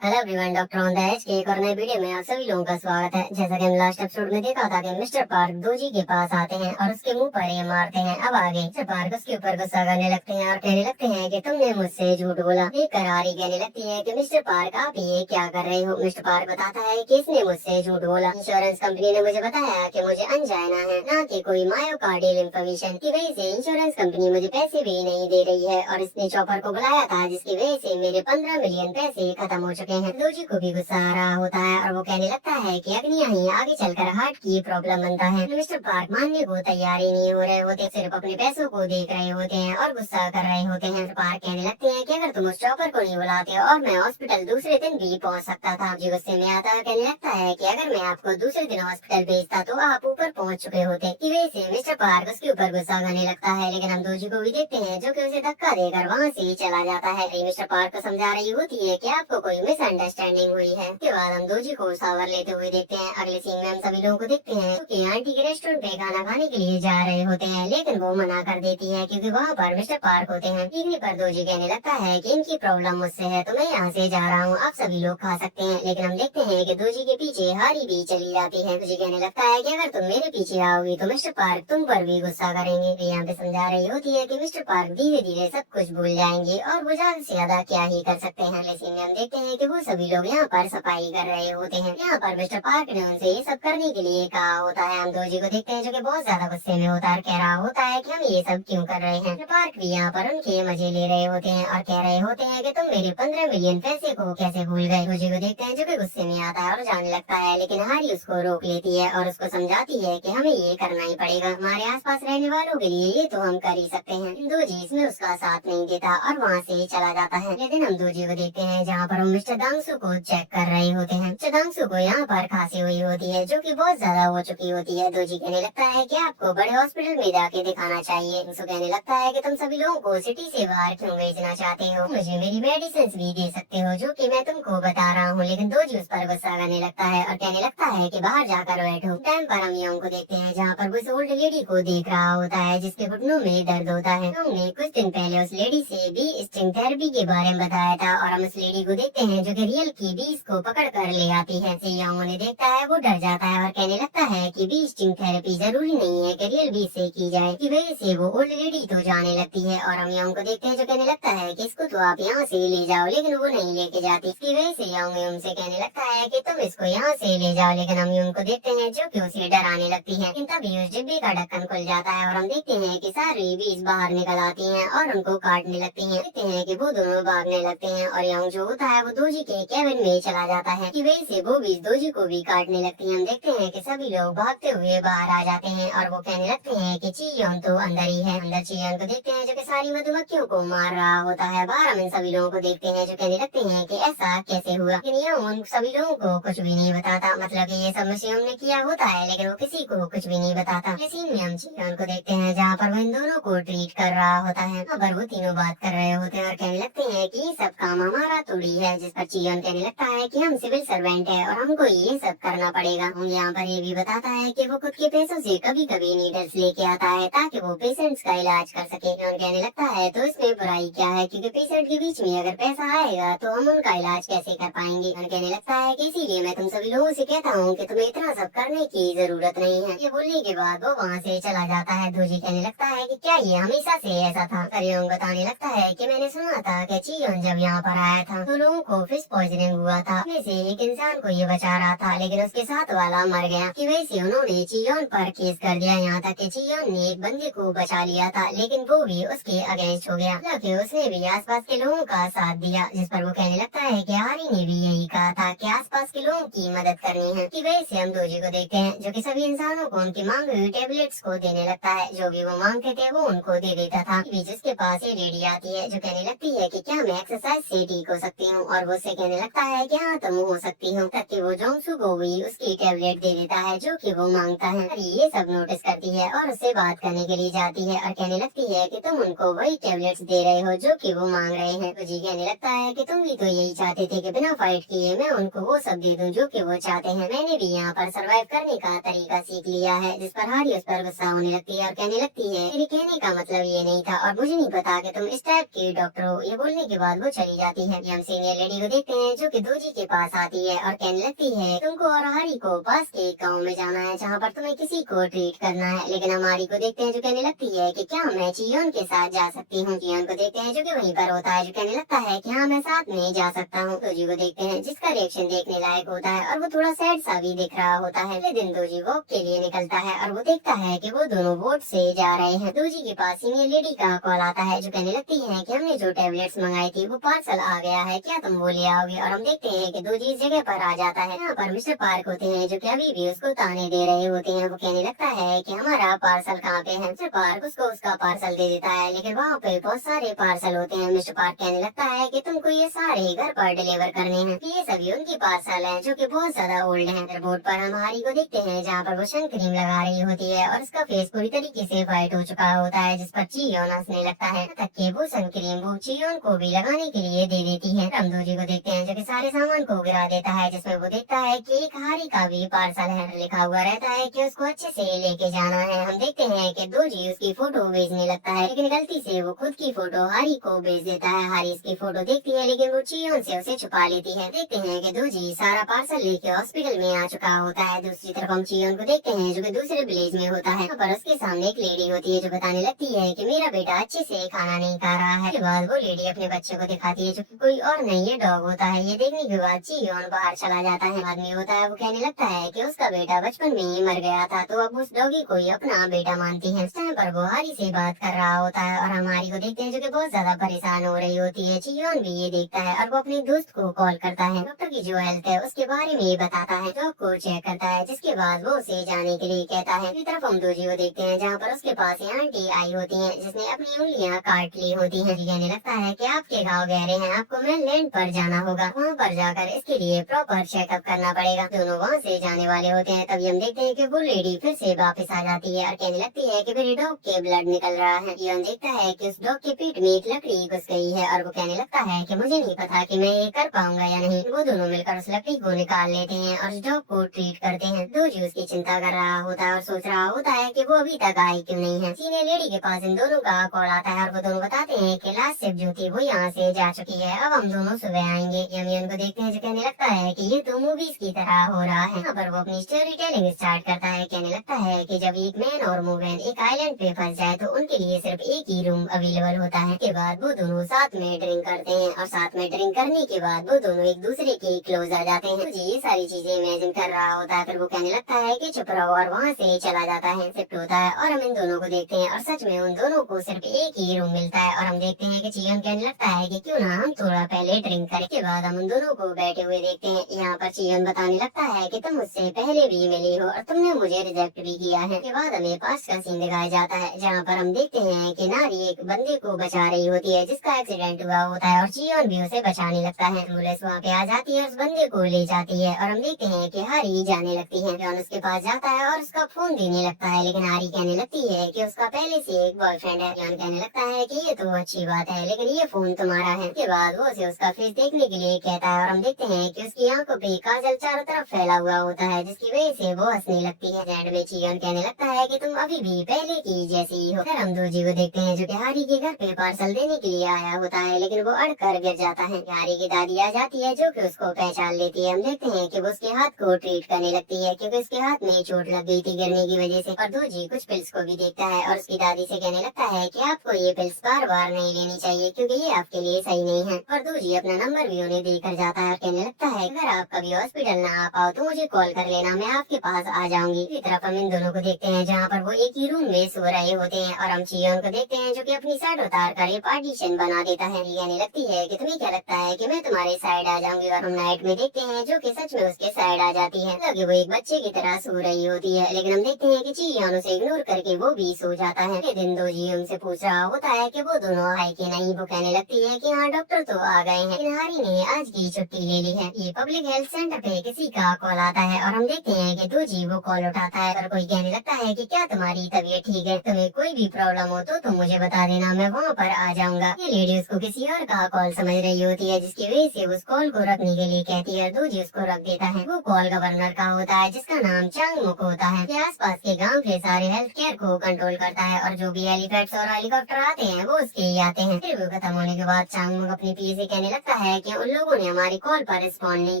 Hello everyone, doctor on the age के एक और नए वीडियो में आप सभी लोगों का स्वागत है। जैसा कि हम लास्ट एपिसोड में देखा था कि मिस्टर पार्क दोजी के पास आते हैं और उसके मुंह पर ये मारते हैं। अब आगे मिस्टर पार्क उसके ऊपर गुस्सा करने लगते हैं और कहने लगते हैं कि तुमने मुझसे झूठ बोला। एक करारी कहने लगती है कि मिस्टर पार्क आप ये क्या कर रहे हो। मिस्टर पार्क बताता है कि इसने मुझसे झूठ बोला। इंश्योरेंस कंपनी ने मुझे बताया कि मुझे अनजाना है, ना कि कोई मायोकार्डियल इन्फॉर्मेशन की वजह से इंश्योरेंस कंपनी मुझे पैसे भी नहीं दे रही है और इसने चॉपर को बुलाया था, जिसकी वजह से मेरे 15 मिलियन पैसे खत्म हो चुके हैं। दोजी को भी गुस्सा आ रहा होता है और वो कहने लगता है कि अग्निया ही आगे चलकर हार्ट की प्रॉब्लम बनता है। मिस्टर पार्क मानने को तैयार ही नहीं हो रहे होते, सिर्फ अपने पैसों को देख रहे होते हैं और गुस्सा कर रहे होते हैं। पार्क कहने लगते हैं कि अगर तुम उस चॉपर को नहीं बुलाते और मैं हॉस्पिटल दूसरे दिन भी पहुंच सकता था। जी गुस्से में आता है, कहने लगता है कि अगर मैं आपको दूसरे दिन हॉस्पिटल भेजता तो आप ऊपर पहुंच चुके होते। की वजह से मिस्टर पार्क उसके ऊपर गुस्सा करने लगता है, लेकिन हम दोजी को भी देखते हैं जो कि उसे धक्का देकर वहाँ से चला जाता है। मिस्टर पार्क को समझा रही होती है कि आपको कोई मिसअंडरस्टैंडिंग हुई है। उसके बाद हम दोजी को शावर लेते हुए देखते हैं। अगले सीन में हम सभी लोगों को देखते हैं कि आंटी के रेस्टोरेंट पे खाना खाने के लिए जा रहे होते हैं, लेकिन वो मना कर देती है क्योंकि वहाँ पर मिस्टर पार्क होते हैं। इतने पर दोजी कहने लगता है कि इनकी प्रॉब्लम मुझसे है तो मैं यहाँ से जा रहा हूँ, आप सभी लोग खा सकते हैं। लेकिन हम देखते हैं कि दोजी के पीछे हारी भी चली जाती है। दोजी कहने लगता है कि अगर तुम मेरे पीछे आओगी तो मिस्टर पार्क तुम पर भी गुस्सा करेंगे। वे यहाँ पे समझा रही होती है कि मिस्टर पार्क धीरे धीरे सब कुछ भूल जाएंगे और वो ज्यादा से ज्यादा क्या ही कर सकते हैं। अगले सीन में हम देखते हैं कि वो सभी लोग यहाँ पर सफाई कर रहे होते हैं। यहाँ पर मिस्टर पार्क ने उनसे ये सब करने के लिए कहा होता है। हम दोजी को देखते हैं जो कि बहुत ज्यादा गुस्से में होता है और कह रहा होता है कि हम ये सब क्यों कर रहे हैं। मिस्टर पार्क भी यहाँ पर उनके मजे ले रहे होते हैं और कह रहे होते हैं कि तुम मेरे 15 मिलियन पैसे को कैसे भूल गए। दोजी को देखते हैं जो कि गुस्से में आता है और जाने लगता है, लेकिन हारी उसको रोक लेती है और उसको समझाती है कि हमें ये करना ही पड़ेगा, हमारे आसपास रहने वालों के लिए ये तो हम कर ही सकते हैं। दोजी इसमें उसका साथ नहीं देता और वहाँ से चला जाता है। लेकिन हम दोजी को देखते हैं जहाँ पर हम मिस्टर दांगसू को चेक कर रहे होते हैं। मिस्टर दांगसू को यहाँ पर खांसी हुई होती है जो कि बहुत ज्यादा हो चुकी होती है। दोजी कहने लगता है कि आपको बड़े हॉस्पिटल में जाके दिखाना चाहिए। दांगसू कहने लगता है कि तुम सभी लोगों को सिटी से बाहर क्यों भेजना चाहते हो, मुझे मेरी मेडिसिन भी दे सकते हो जो कि मैं तुमको बता रहा हूँ। लेकिन दोजी उस पर गुस्सा करने लगता है और कहने लगता है कि बाहर जाकर बैठो। टाइम पर हम योंग को देखते हैं जहाँ पर वो उस ओल्ड लेडी को देख रहा होता है जिसके घुटनों में दर्द होता है। हमने कुछ दिन पहले उस लेडी से बी स्टिंग थेरेपी के बारे में बताया था और हम उस लेडी को देखते हैं जो कि रियल की बीज को पकड़ कर ले आती है। योंग उन्हें देखता है, वो डर जाता है और कहने लगता है कि बी स्टिंग थेरेपी जरूरी नहीं है कि रियल बीज से की जाए। की वजह से वो ओल्ड लेडी तो जाने लगती है और हम योंग को देखते हैं जो कहने लगता है कि इसको तो आप यहाँ से ले जाओ, लेकिन वो नहीं लेके जाती। इसकी वजह से योंग उनसे कहने लगता है कि तुम इसको यहाँ से ले जाओ, लेकिन हम योंग को देखते हैं जो कि उसे डराने लगती है। तभी उस डिब्बे का ढक्कन खुल जाता है और हम देखते हैं कि सारी बीज बाहर निकल आती हैं और उनको काटने लगती हैं। देखते हैं कि वो दोनों भागने लगते हैं और योंग जो होता है वो दोजी के केबिन में चला जाता है। की वजह से वो बीज दोजी को भी काटने लगती है। हम देखते हैं कि सभी लोग भागते हुए बाहर आ जाते हैं और वो कहने लगते हैं कि चीयोन तो अंदर ही है। अंदर चीयोन को देखते हैं जो कि सारी मधुमक्खियों को मार रहा होता है। बाहर हम इन सभी लोगों को देखते हैं जो कहने लगते हैं कि ऐसा कैसे हुआ, लेकिन ये उन सभी लोगों को कुछ भी नहीं बताता। मतलब कि ये सब मिशन ने किया होता है लेकिन वो किसी को कुछ भी नहीं बताता। इस सीन में हम चीयोन को देखते हैं जहाँ पर वो इन दोनों को ट्रीट कर रहा होता है। यहाँ पर वो तीनों बात कर रहे होते हैं और कहने लगते हैं कि ये सब काम हमारा थोड़ी है। जिस पर चीयोन कहने लगता है कि हम सिविल सर्वेंट है और हमको ये सब करना पड़ेगा। हम यहाँ पर ये भी बताता है कि वो खुद के पैसों से कभी कभी नीडल्स लेके आता है ताकि वो पेशेंट्स का इलाज कर सके। चीयोन कहने लगता है तो इसमें बुराई क्या है, क्योंकि पेशेंट के बीच में अगर पैसा आएगा तो हम उनका इलाज कैसे कर पाएंगे। चीयोन कहने लगता है कि इसीलिए मैं तुम सभी लोगों से कहता हूँ कि तुम्हें इतना सब करने की जरूरत नहीं है। ये बोलने के बाद वो वहाँ से चला जाता है। दोजी कहने लगता है कि क्या ये हमेशा से ऐसा था। योंग बताने लगता है कि मैंने सुना था कि चीयोन जब यहाँ पर आया था तो लोगों को फिश पॉइजनिंग हुआ था, उसमें से एक इंसान को ये बचा रहा था लेकिन उसके साथ वाला मर गया। की वजह से उन्होंने चीयोन पर केस कर दिया। यहाँ तक कि चीयोन ने एक बंदे को बचा लिया था लेकिन वो भी उसके अगेंस्ट हो गया, क्योंकि उसने भी आसपास के लोगों का साथ दिया। जिस पर वो कहने लगता है कि हारी ने भी यही कहा था कि आसपास के लोगों की मदद करनी है। की वजह से हम दोजी को देखते हैं जो कि सभी इंसानों को उनकी मांग हुई टेबलेट्स को देने लगता है। जो भी वो मांगते थे वो उनको दे देता था। जिसके पास ये लेडी आती है जो कहने लगती है कि क्या मैं एक्सरसाइज से ठीक हो सकती हूँ, और वो उससे कहने लगता है कि हाँ तुम हो सकती हो। तब कि वो जोंगसू को भी उसकी टेबलेट दे देता है जो कि वो मांगता है। ये सब नोटिस करती है और उससे बात करने के लिए जाती है और कहने लगती है कि तुम उनको वही टेबलेट्स दे रहे हो जो कि वो मांग रहे हैं। तो जी कहने लगता है कि तुम भी तो यही चाहते थे कि बिना फाइट किए मैं उनको वो सब दे दूं जो कि वो चाहते हैं। मैंने भी यहाँ पर सरवाइव करने का तरीका सीख लिया है। जिस पर हारी उस पर गुस्सा होने लगती है और कहने लगती है मेरे कहने का मतलब ये नहीं था और मुझे नहीं पता कि तुम इस टाइप के डॉक्टर हो। ये बोलने के बाद वो चली जाती है। हम सीनियर लेडी को को देखते हैं जो कि दोजी के पास आती है और कहने लगती है तुमको और हारी को पास के एक गाँव में जाना है जहाँ पर तुम्हें किसी को ट्रीट करना है। लेकिन हम हारी को देखते हैं जो कहने लगती है कि क्या मैं चियोन के साथ जा सकती हूँ। चियोन को देखते हैं जो कि वहीं पर होता है, जो कहने लगता है कि हाँ मैं साथ में जा सकता हूँ। दोजी को देखते हैं जिसका रिएक्शन देखने लायक होता है और वो थोड़ा सैड सा भी दिख रहा होता है। अगले दिन दोजी वॉक के लिए निकलता है और वो देखता है कि वो दोनों बोट से जा रहे हैं। दोजी के पास सीनियर लेडी का कॉल आता है जो कहने लगती है कि हमने जो टेबलेट्स मंगाई थी वो पार्सल आ गया है, क्या तुम वो ले आओगे। और हम देखते हैं कि दोजी इस जगह पर आ जाता है। यहाँ पर मिस्टर पार्क होते हैं जो कि अभी भी उसको ताने दे रहे होते हैं। वो कहने लगता है कि हमारा पार्सल कहाँ पे है। मिस्टर पार्क उसको उसका पार्सल दे देता है, लेकिन वहाँ पे बहुत सारे पार्सल होते हैं। मिस्टर पार्क कहने लगता है कि तुमको ये सारे घर पर डिलीवर करने हैं। ये सभी उनकी पार्सल हैं जो कि बहुत ज्यादा ओल्ड हैं। बोर्ड पर हम हारी को देखते हैं जहाँ पर वो सन क्रीम लगा रही होती है और उसका फेस पूरी तरीके से व्हाइट हो चुका होता है, जिस पर चियोन हंसने लगता है। तक कि वो सन क्रीम वो चियोन को भी लगाने के लिए दे देती है। हम दोजी को देखते हैं जो कि सारे सामान को गिरा देता है, जिसमें वो देखता है कि एक हारी का भी पार्सल है। लिखा हुआ रहता है कि उसको अच्छे से लेके जाना है। हम देखते हैं कि दोजी उसकी फोटो भेजने लगता है, लेकिन गलती से वो खुद की फोटो हारी को भेज देता है। हारी इसकी फोटो देखती है लेकिन वो चियोन से उसे छुपा लेती है। देखते हैं कि दोजी सारा पार्सल लेके हॉस्पिटल में आ चुका होता है। दूसरी तरफ हम चियोन को देखते हैं जो कि दूसरे विलेज में होता है। पर उसके सामने एक लेडी होती है जो बताने लगती है कि मेरा बेटा अच्छे से खाना नहीं खा रहा है। उसके बाद वो लेडी अपने बच्चे को दिखाती है जो कि कोई और नहीं ये डॉग होता है। ये देखने के बाद चियोन बाहर चला जाता है। आदमी होता है वो कहने लगता है कि उसका बेटा बचपन में ही मर गया था, तो अब उस डॉगी को ही अपना बेटा मानती है। इस टाइम पर वो हारी से बात कर रहा होता है और हम हारी को देखते हैं जो कि बहुत ज्यादा परेशान हो रही होती है। चियोन भी ये देखता है और वो अपने दोस्त को कॉल करता है। डॉक्टर की जो हेल्थ है उसके बारे में ये बताता है, डॉग को चेक करता है, जिसके बाद वो उसे जाने के लिए कहता है। दूसरी तरफ हम दोजी को देखते हैं जहाँ पर उसके पास आंटी आई होती है जिसने अपनी उंगलियां काट ली होती है। कहने लगता है कि आपके घाव गहरे हैं, आपको मेनलैंड पर जाना होगा, वहाँ पर जाकर इसके लिए प्रॉपर चेकअप करना पड़ेगा। दोनों वहाँ से जाने वाले होते हैं। तभी हम देखते हैं कि वो लेडी फिर से वापस आ जाती है और कहने लगती है कि मेरे डॉग के ब्लड निकल रहा है। यन देखता है कि उस डॉग के पेट में एक लकड़ी घुस गई है और वो कहने लगता है कि मुझे नहीं पता कि मैं ये कर पाऊंगा या नहीं। वो दोनों मिलकर उस लकड़ी को निकाल लेते हैं और उस डॉग को ट्रीट करते हैं। दोजी उसकी चिंता कर रहा होता है और सोच रहा होता है कि वो अभी तक आई क्यों नहीं है। सीनियर लेडी के पास इन दोनों का कॉल आता है और वो दोनों बताते हैं कि लास्ट शिफ्ट जो थी वो यहाँ से जा चुकी है, अब हम दोनों सुबह आएंगे। यमियन को देखते हैं जो कहने लगता है कि ये तो मूवीज की तरह हो रहा है। यहाँ पर वो अपनी स्टोरी टेलिंग स्टार्ट करता है। कहने लगता है कि जब एक मैन और वुमेन एक आइलैंड पे फंस जाए तो उनके लिए सिर्फ एक ही रूम अवेलेबल होता है। के बाद वो दोनों साथ में ड्रिंक करते हैं और साथ में ड्रिंक करने के बाद वो दोनों एक दूसरे के क्लोज आ जाते हैं। मुझे ये सारी चीजें इमेजिन कर रहा होता है। फिर वो कहने लगता है कि चुप रहो और वहाँ से चला जाता है। शिफ्ट होता है और हम इन दोनों को देखते हैं और सच में उन दोनों को सिर्फ एक ही रूम मिलता है। और हम देखते हैं कि चियोन कहने लगता है कि क्यों ना हम थोड़ा पहले ड्रिंक करें। के बाद हम उन दोनों को बैठे हुए देखते हैं। यहाँ पर चियोन बताने लगता है कि तुम मुझसे पहले भी मिली हो और तुमने मुझे रिजेक्ट भी किया है। के बाद हमें पास का सीन दिखाया जाता है जहाँ पर हम देखते हैं कि नारी एक बंदे को बचा रही होती है जिसका एक्सीडेंट हुआ होता है और चियोन भी उसे बचाने लगता है। एम्बुलेंस वहाँ पे आ जाती है, उस बंदे को ले जाती है और हम देखते हैं कि हारी जाने लगती है। जॉन उसके पास जाता है और उसका फोन देने लगता है, लेकिन हारी कहने लगती है कि उसका पहले से एक बॉयफ्रेंड है। जॉन कहने लगता है कि ये तो अच्छी बात है, लेकिन ये फोन तुम्हारा है। के बाद वो उसे उसका फेस देखने के लिए कहता है और हम देखते हैं कि उसकी आंखों पे काजल चारों तरफ फैला हुआ होता है, जिसकी वजह से वो हंसने लगती है। एंड में चियोन कहने लगता है कि तुम अभी भी पहले की जैसी ही हो। फिर हम दोजी को देखते हैं जो कि हारी के घर पे पार्सल देने के लिए आया होता है, लेकिन वो अड़ कर गिर जाता है। हारी की दादी आ जाती है जो कि उसको पहचान लेती है। हम देखते हैं कि वो उसके हाथ को ट्रीट करने लगती है क्योंकि उसके हाथ में चोट लग गई थी गिरने की वजह से। और दोजी कुछ पिल्स को भी देखता है और उसकी दादी से कहने लगता है कि आपको ये पिल्स बार बार नहीं लेनी चाहिए क्योंकि ये आपके लिए सही नहीं है। और दोजी अपना नंबर भी उन्हें देकर जाता है और कहने लगता है अगर आप कभी हॉस्पिटल ना आ पाओ तो मुझे कॉल कर लेना, मैं आपके पास आ जाऊंगी। इसी तरफ हम इन दोनों को देखते हैं जहाँ पर वो एक ही रूम में सो रहे होते हैं और हम चियोन को देखते हैं जो कि अपनी शर्ट उतार कर ये पार्टीशन बना देता है। कहने लगती है कि तुम्हें क्या लगता है कि मैं तुम्हारे साइड आ जाऊंगी। और हम नाइट में देखते हैं जो कि सच में उसके साइड आ जाती है, क्योंकि वो एक बच्चे की तरह सो रही होती है। लेकिन हम देखते हैं कि चियोन उसे इग्नोर करके वो भी सो जाता है। ये दिन दोजी उनसे पूछ रहा होता है कि वो दोनों आए कि नहीं। वो कहने लगती है कि हाँ डॉक्टर तो आ गए हैं, लेकिन हारी ने आज की छुट्टी ले ली है। ये पब्लिक हेल्थ सेंटर पे किसी का कॉल आता है और हम देखते हैं कि दोजी वो कॉल उठाता है और कोई कहने लगता है कि क्या तुम्हारी तबीयत ठीक है, तुम्हें कोई भी प्रॉब्लम हो तो तुम मुझे बता देना, मैं वहाँ पर आ जाऊंगा। ये लेडी उसको किसी और का कॉल समझ रही होती है जिसकी वजह से उस कॉल को रखने के लिए कहती है। दोजी उसको रख देता है। वो कॉल गवर्नर का होता है जिसका नाम चांगमुक होता है। ये आसपास के गांव के सारे हेल्थ केयर को कंट्रोल करता है और जो भी एलिफेंट्स और हेलीकॉप्टर आते हैं वो उसके ही आते हैं। फिर वो खत्म होने के बाद चांगमुक अपनी पी से कहने लगता है है कि उन लोगों ने हमारी कॉल पर रिस्पॉन्ड नहीं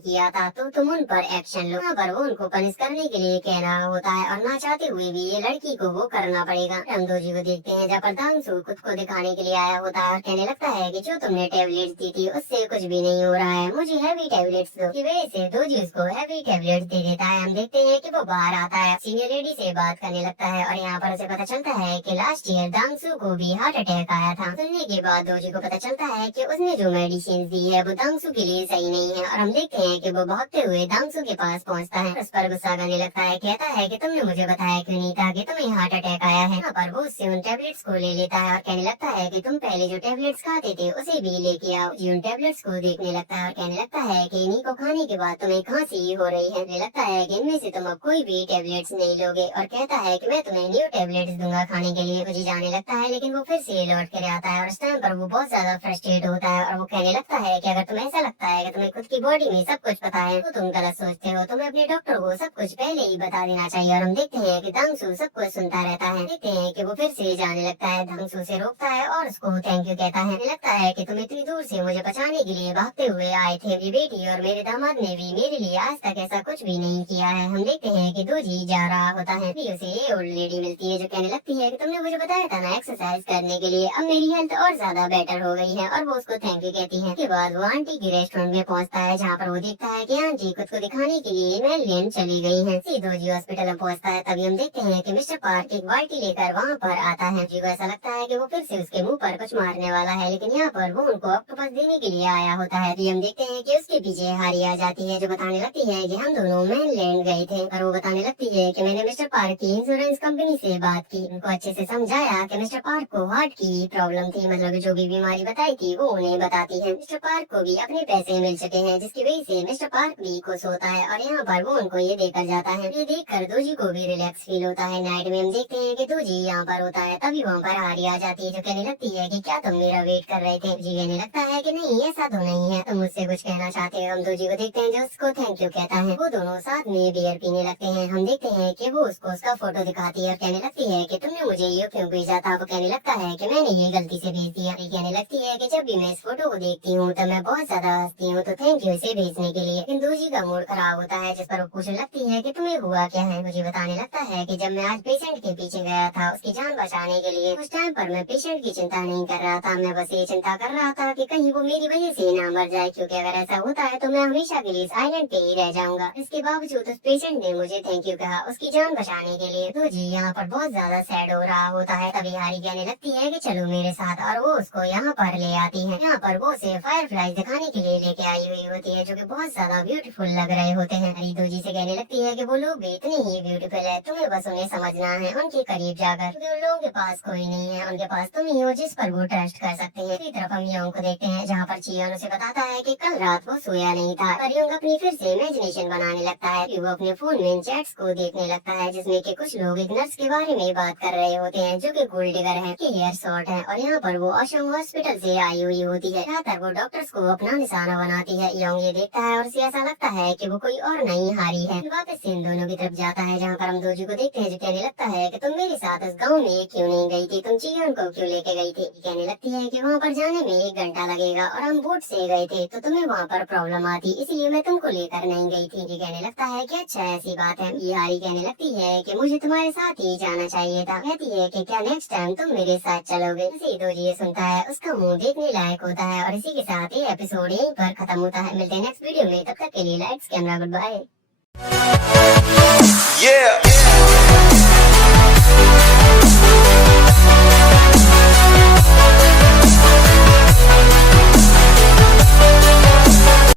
किया था, तो तुम उन पर एक्शन लो। यहाँ पर वो उनको पनिश करने के लिए कह रहा होता है और ना चाहते हुए भी ये लड़की को वो करना पड़ेगा। हम दोजी को देखते हैं जहाँ पर दांगसू खुद को दिखाने के लिए आया होता है और कहने लगता है कि जो तुमने टेबलेट्स दी थी उससे कुछ भी नहीं हो रहा है, मुझे हैवी टेबलेट्स दो। की वजह से दोजी उसको हैवी टेबलेट्स दे देता है। हम देखते हैं कि वो बाहर आता है, सीनियर लेडी से बात करने लगता है और यहाँ पर उसे पता चलता है कि लास्ट ईयर दांगसू को भी हार्ट अटैक आया था। सुनने के बाद दोजी को पता चलता है कि उसने जो मेडिसिन दी है वो दांगसू के लिए सही नहीं है और हम देखते हैं कि वो भागते हुए दांगसू के पास पहुंचता है। उस पर गुस्सा करने लगता है, कहता है कि तुमने मुझे बताया क्यों नहीं था कि तुम्हें हार्ट अटैक आया है। यहाँ पर वो उससे उन टेबलेट्स को ले लेता है और कहने लगता है कि तुम पहले जो टेबलेट्स खाते थे उसे भी लेके आओ। जी उन टेबलेट्स को देखने लगता है और कहने लगता है कि इन्हीं को खाने के बाद तुम्हें खांसी हो रही है। मुझे लगता है कि इनमें से तुम अब कोई भी टेबलेट्स नहीं लोगे और कहता है कि मैं तुम्हें न्यू टेबलेट्स दूंगा खाने के लिए। मुझे जाने लगता है लेकिन वो फिर से लौट कर आता है और उस टाइम पर वो बहुत ज्यादा फ्रस्ट्रेट होता है और वो कहने लगता है कि अगर तुम्हें ऐसा लगता है कि तुम्हें खुद की बॉडी में सब कुछ पता है तो तुम गलत सोचते हो, तुम्हें अपने डॉक्टर को सब कुछ पहले ही बता देना चाहिए। और हम देखते हैं कि दांगसू सब कुछ सुनता रहता है। देखते हैं कि वो फिर से जाने लगता है, दांगसू से रोकता है और उसको थैंक यू कहता है। लगता है कि तुम इतनी दूर से मुझे बचाने के लिए भागते हुए आए थे। मेरी बेटी और मेरे दामाद ने भी मेरे लिए आज तक ऐसा कुछ भी नहीं किया है। हम देखते हैं कि दोजी जा रहा होता है, उसे ये ओल्ड लेडी मिलती है जो कहने लगती है कि तुमने मुझे बताया था ना एक्सरसाइज करने के लिए, अब मेरी हेल्थ और ज्यादा बेटर हो गई है। और वो उसको थैंक यू कहती है। के बाद वो आंटी की रेस्टोरेंट में पहुंचता है जहाँ पर वो देखता है कि आंटी खुद को दिखाने के लिए मेलबर्न चली गई है। दोजी हॉस्पिटल में पहुंचता है, तभी हम देखते हैं कि मिस्टर पार्क एक बाल्टी लेकर वहाँ पर आता है। जी को ऐसा लगता है कि वो फिर से उसके मुंह पर कुछ मारने वाला है, लेकिन यहाँ पर वो उनको ऑक्टोपस देने के लिए आया होता है। हम देखते हैं कि उसके पीछे हारी आ जाती है जो बताने लगती है कि हम दोनों मेनलैंड गए थे और वो बताने लगती है कि मैंने मिस्टर पार्क की इंश्योरेंस कंपनी से बात की, उनको अच्छे से समझाया कि मिस्टर पार्क को हार्ट की प्रॉब्लम थी, मतलब जो भी बीमारी बताई थी वो उन्हें बताती है। मिस्टर पार्क को भी अपने पैसे मिल चुके हैं जिसकी वजह से मिस्टर पार्क भी खुश होता है और यहाँ पर वो उनको ये देकर जाता है। ये देखकर दोजी को भी रिलैक्स फील होता है। नाइट में हम देखते हैं कि दोजी यहाँ पर होता है, तभी वहाँ पर हारी आ जाती है जो कहने लगती है कि क्या तुम मेरा वेट कर रहे थे। जी कहने लगता है कि नहीं ऐसा तो नहीं है, तुम मुझसे कुछ कहना चाहते हो। हम दोजी को देखते हैं जो उसको थैंक यू कहता है। वो दोनों साथ में बियर पीने लगते हैं। हम देखते हैं कि वो उसको उसका फोटो दिखाती है और कहने लगती है कि तुमने मुझे ये क्यों भेजा था। वो कहने लगता है कि मैंने ये गलती से भेज दिया। ये कहने लगती है कि जब भी मैं इस फोटो को देखती हूँ तो मैं बहुत ज्यादा हंसती हूँ, तो थैंक यू इसे भेजने के लिए। लेकिन दोजी का मूड खराब होता है जिस पर वो पूछने लगती है कि तुम्हें हुआ क्या है। मुझे बताने लगता है कि जब मैं आज पेशेंट के पीछे गया था उसकी जान बचाने के लिए, उस टाइम पर मैं पेशेंट की चिंता नहीं कर रहा था, मैं बस ये चिंता कर रहा था कि कहीं वो मेरी वजह से ना मर जाए, क्योंकि अगर ऐसा होता है तो मैं हमेशा के लिए इस आइलैंड पे ही रह जाऊंगा। इसके बावजूद उस पेशेंट ने मुझे थैंक यू कहा उसकी जान बचाने के लिए। तो जी यहाँ पर बहुत ज्यादा सैड हो रहा होता है। तभी हारी कहने लगती है कि चलो मेरे साथ, और वो उसको यहाँ पर ले आती है। यहाँ पर वो उसे फायरफ्लाइज दिखाने के लिए लेके आई हुई होती है जो कि बहुत ज्यादा ब्यूटीफुल लग रहे होते हैं। हरी दोजी से कहने लगती है कि वो लोग भी इतने ही ब्यूटीफुल है, तुम्हें बस उन्हें समझना है उनके करीब जाकर, क्योंकि उन लोगों के पास कोई नहीं है, उनके पास तुम ही हो जिस पर वो ट्रस्ट कर सकते हैं। दूसरी तरफ हम योंग को देखते हैं जहाँ पर चियोन उसे बताता है कि कल रात वो सोया नहीं था और योंग अपनी फिर से इमेजिनेशन बनाने लगता है। वो अपने फोन में चैट्स को देखने लगता है जिसमें कि कुछ लोग एक नर्स के बारे में बात कर रहे होते हैं जो कि गोल्ड डिगर है, कि हेयर शॉर्ट है, और यहाँ पर वो आश्रम हॉस्पिटल से आई हुई होती है। यहाँ तक वो डॉक्टर्स को अपना निशाना बनाती है। योंग ये देखता है और उसे ऐसा लगता है कि वो कोई और नहीं हारी है। वापस से इन दोनों की तरफ जाता है जहाँ पर हम दोजी को देखते हैं जो कहने लगता है कि तुम मेरे साथ उस गाँव में क्यों नहीं गई थी, तुम चियोन को क्यों लेके गई थी। कहने लगती है कि वहाँ पर जाने में 1 घंटा लगेगा और हम बोट से गए थे तो तुम्हें वहाँ पर प्रॉब्लम आती, इसलिए मैं तुमको लेकर नहीं गई थी। ये कहने लगता है कि अच्छा ऐसी बात है। ये हारी कहने लगती है कि मुझे तुम्हारे साथ ही जाना चाहिए था। कहती है कि क्या नेक्स्ट टाइम तुम मेरे साथ चलोगे। इसी दोजी ये सुनता है, उसका मुंह देखने लायक होता है। और इसी के साथ ये एपिसोड यहीं पर खत्म होता है। मिलते हैं नेक्स्ट वीडियो में, तब तक के लिए लाइक्स कैमरा गुड बाय।